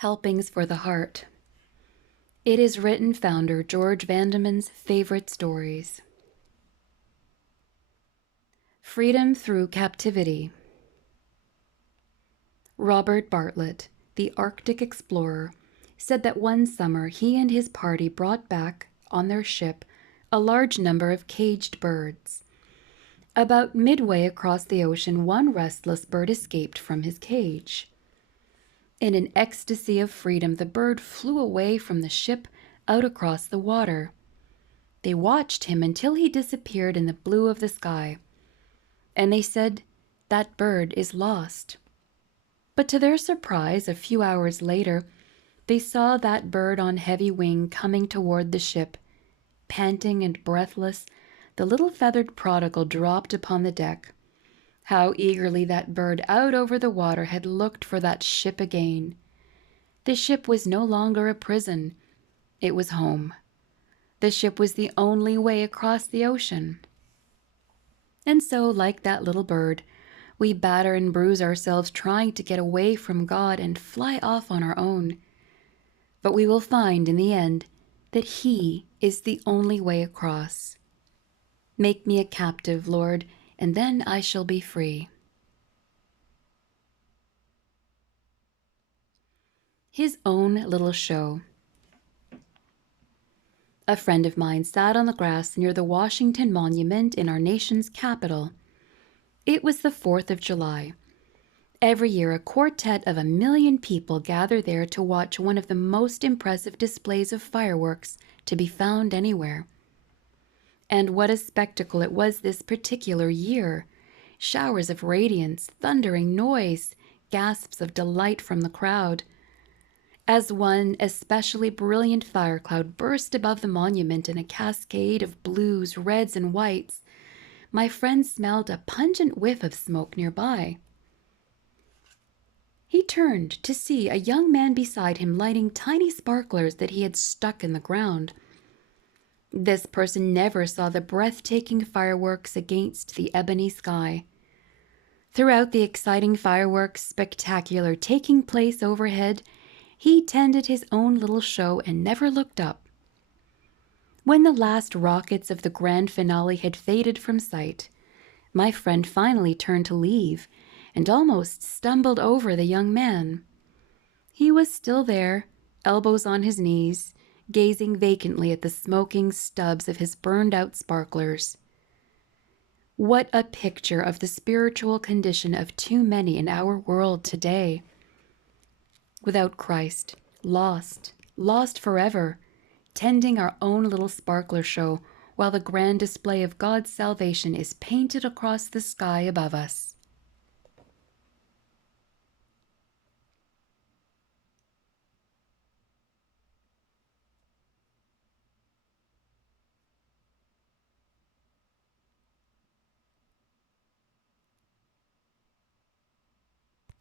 Helpings for the Heart. It is written founder George Vandeman's favorite stories. Freedom Through Captivity. Robert Bartlett, the Arctic explorer, said that one summer he and his party brought back, on their ship, a large number of caged birds. About midway across the ocean, one restless bird escaped from his cage. In an ecstasy of freedom, the bird flew away from the ship out across the water. They watched him until he disappeared in the blue of the sky, and they said, "That bird is lost." But to their surprise, a few hours later, they saw that bird on heavy wing coming toward the ship. Panting and breathless, the little feathered prodigal dropped upon the deck. How eagerly that bird out over the water had looked for that ship again. The ship was no longer a prison. It was home. The ship was the only way across the ocean. And so, like that little bird, we batter and bruise ourselves trying to get away from God and fly off on our own. But we will find in the end that He is the only way across. Make me a captive, Lord, and then I shall be free. His own little show. A friend of mine sat on the grass near the Washington Monument in our nation's capital. It was the 4th of July. Every year, a quartet of 1 million people gather there to watch one of the most impressive displays of fireworks to be found anywhere. And what a spectacle it was this particular year! Showers of radiance, thundering noise, gasps of delight from the crowd. As one especially brilliant fire cloud burst above the monument in a cascade of blues, reds, and whites, my friend smelled a pungent whiff of smoke nearby. He turned to see a young man beside him lighting tiny sparklers that he had stuck in the ground. This person never saw the breathtaking fireworks against the ebony sky. Throughout the exciting fireworks spectacular taking place overhead, he tended his own little show and never looked up. When the last rockets of the grand finale had faded from sight, my friend finally turned to leave and almost stumbled over the young man. He was still there, elbows on his knees, gazing vacantly at the smoking stubs of his burned-out sparklers. What a picture of the spiritual condition of too many in our world today. Without Christ, lost forever, tending our own little sparkler show while the grand display of God's salvation is painted across the sky above us.